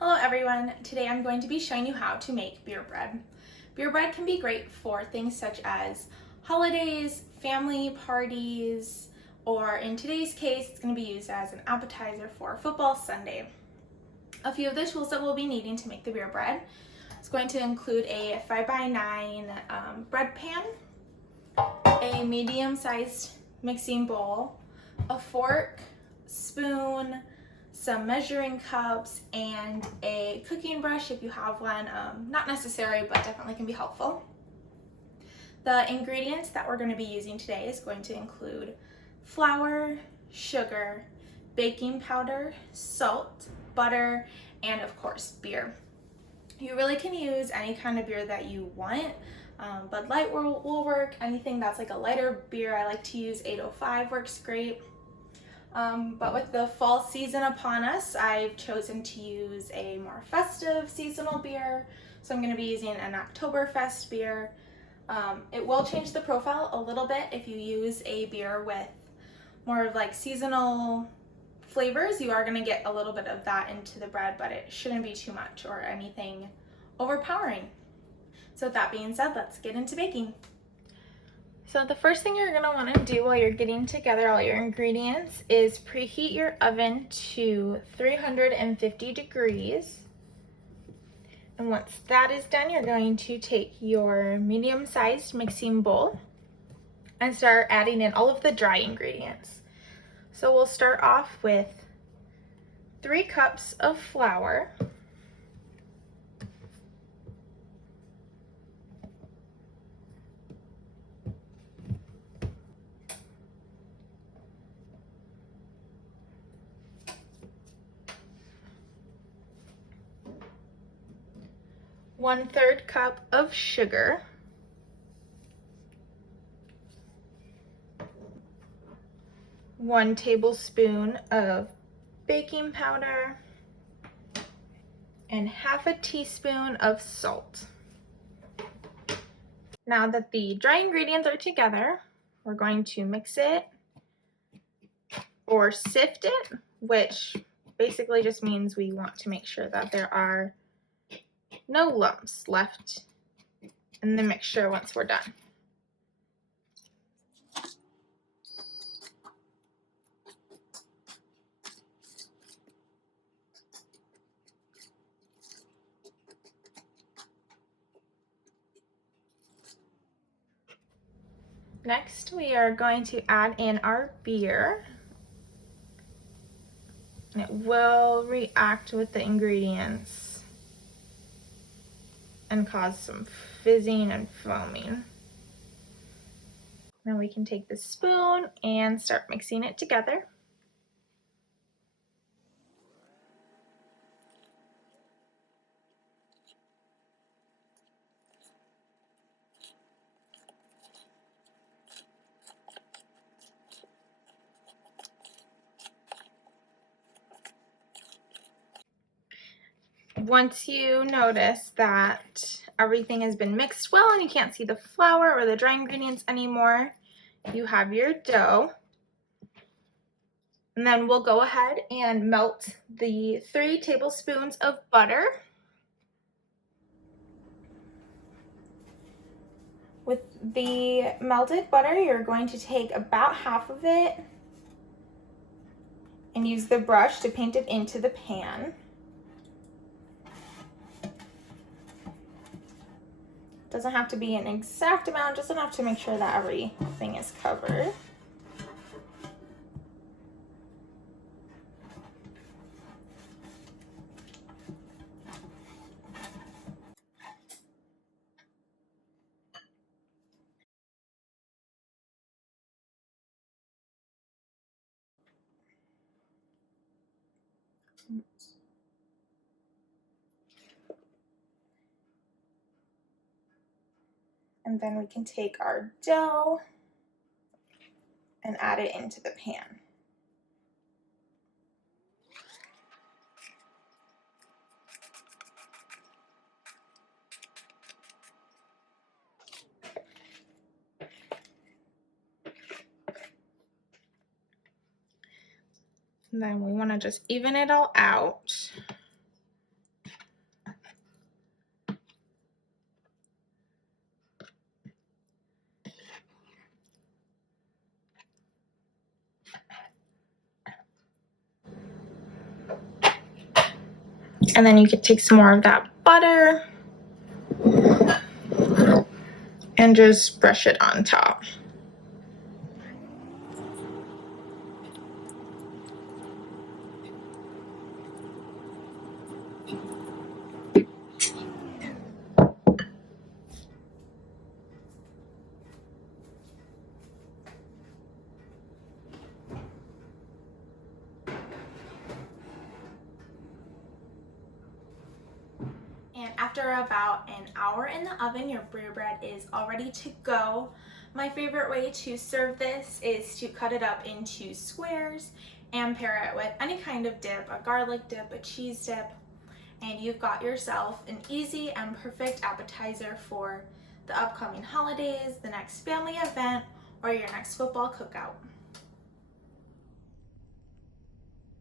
Hello everyone, today I'm going to be showing you how to make beer bread. Beer bread can be great for things such as holidays, family parties, or in today's case, it's going to be used as an appetizer for football Sunday. A few of the tools that we'll be needing to make the beer bread is going to include a 5x9 bread pan, a medium-sized mixing bowl, a fork, spoon, some measuring cups, and a cooking brush if you have one. Not necessary, but definitely can be helpful. The ingredients that we're going to be using today is going to include flour, sugar, baking powder, salt, butter, and of course beer. You really can use any kind of beer that you want. Bud Light will work. Anything that's like a lighter beer, I like to use 805, works great. But with the fall season upon us, I've chosen to use a more festive seasonal beer. So I'm going to be using an Oktoberfest beer. It will change the profile a little bit if you use a beer with more of like seasonal flavors. You are going to get a little bit of that into the bread, but it shouldn't be too much or anything overpowering. So with that being said, let's get into baking. So the first thing you're going to want to do while you're getting together all your ingredients is preheat your oven to 350 degrees. And once that is done, you're going to take your medium-sized mixing bowl and start adding in all of the dry ingredients. So we'll start off with 3 cups of flour, 1/3 cup of sugar, 1 tablespoon of baking powder, and 1/2 teaspoon of salt. Now that the dry ingredients are together, we're going to mix it or sift it, which basically just means we want to make sure that there are no lumps left in the mixture once we're done. Next, we are going to add in our beer. And it will react with the ingredients and cause some fizzing and foaming. Now we can take the spoon and start mixing it together. Once you notice that everything has been mixed well and you can't see the flour or the dry ingredients anymore, you have your dough. And then we'll go ahead and melt the 3 tablespoons of butter. With the melted butter, you're going to take about half of it and use the brush to paint it into the pan. Doesn't have to be an exact amount, just enough to make sure that everything is covered. And then we can take our dough and add it into the pan. And then we want to just even it all out. And then you can take some more of that butter and just brush it on top. And after about an hour in the oven, your beer bread is all ready to go. My favorite way to serve this is to cut it up into squares and pair it with any kind of dip, a garlic dip, a cheese dip, and you've got yourself an easy and perfect appetizer for the upcoming holidays, the next family event, or your next football cookout.